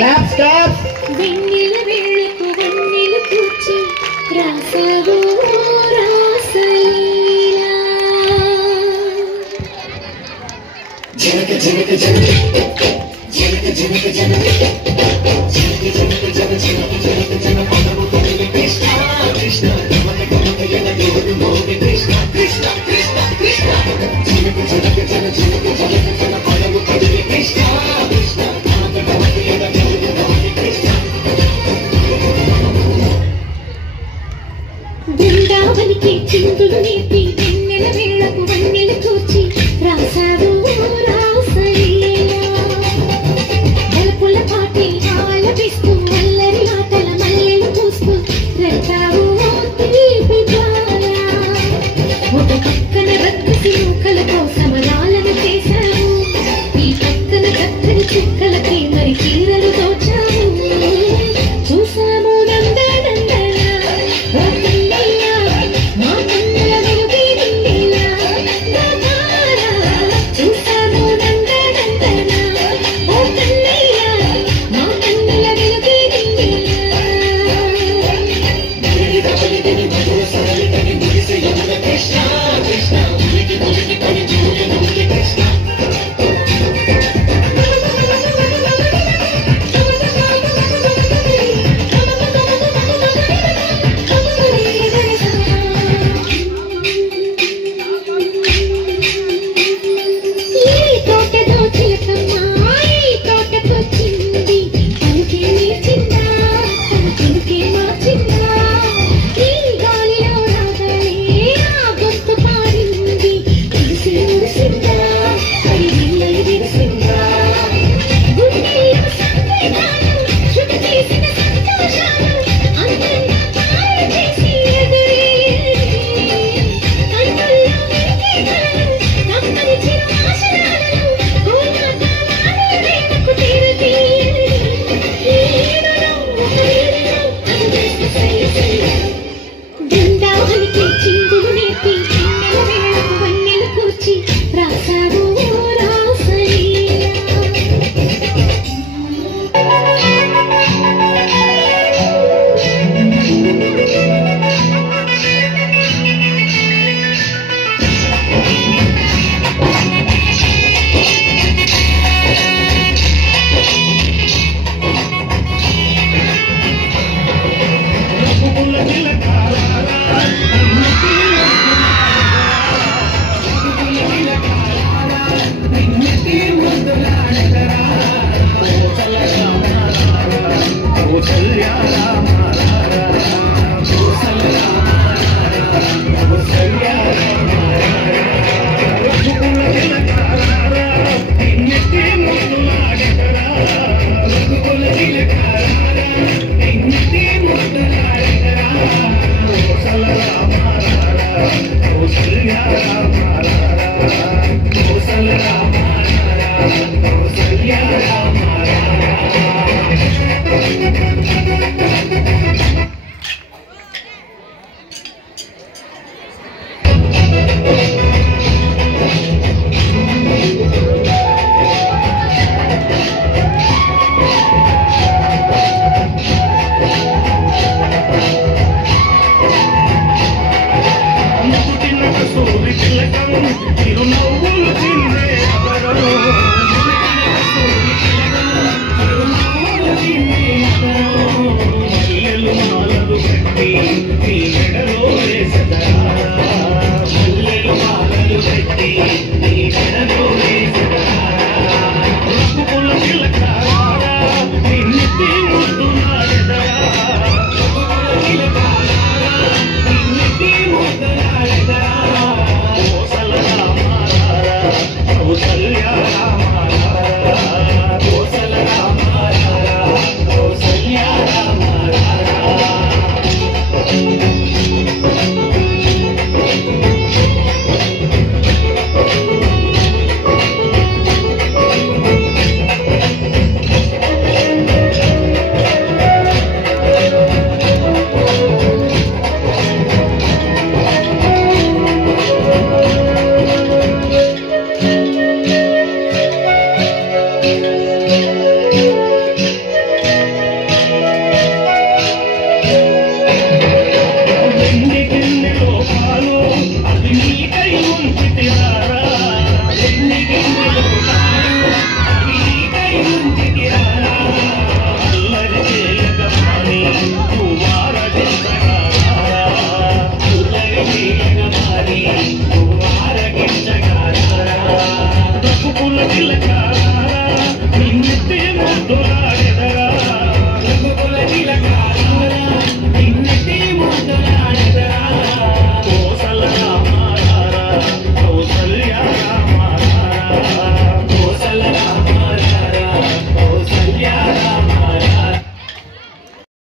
Claps claps. వెన్నెల వేళకు వన్నెలు కూర్చి రాసవు రాసలీలా. జనక జనక జనక జనక జనక జనక జనక జనక జన జనక జనక జన పదము తొలి కృష్ణ కృష్ణ రమణ గమన యన గోరు మోగి కృష్ణ కృష్ణ కృష్ణ కృష్ణ జనక జనక జన జనక జనక జన పదము తొలి కృష్ణ కృష్ణ రమణ గమన యన గోరు మోగి కృష్ణ. బృందావనికి చిందులు నేర్పి వెన్నెల వేళకు వన్నెలు కూర్చి రాసావు రాసలీలా. బలపుల పాటి ఆలపిస్తూ అల్లరి మాటల మల్లెలు పూస్తూ రచావు తీపి జ్వాల. ఒక పక్కన రక్కసి మూకలతో సమరాలను చేశావు, ఈ పక్కన చక్కని చుక్కలకి మరి చీరలు దోచావు. చూసాము నందనందన ఓ కన్నయ్య మా కన్నుల వెలుగే నిండేలా దాదారా. చూసాము నందనందన ఓ కన్నయ్య మా కన్నుల వెలుగే నిండేలా. బలిదని మధుర సరళిదని మురిసి యమున కృష్ణ కృష్ణ ఉనికి ఉనికి పడి చూయను కృష్ణ. ఈ తోటలో చిలకమ్మ ఈ తోటకొచ్చింది, పలుకే నేర్చిందా తన పలుకే మార్చిందా. ఈ గాలిలో రాగాలే ఆ గొంతు పాడింది, తెలిసి మురిసిందా అది నీళ్ళని విరిసిందా. గుండెల్లో సందేహాలు శృతి చేసిన సంతోషాలు అందంగా పాడు చేసి ఎదురే. కన్నుల్లో వెలిగే కలలు తప్పని చిరు ఆశనాలను కోలాటాలాడే వేళకు తీరతీయని. ఈడులో ఒక ఈడులో అనువేసి సయ్య సయ్య. బృందావనికి చిందులు నేర్పి వెన్నెల వేళకు వన్నెలు కూర్చి రాసావు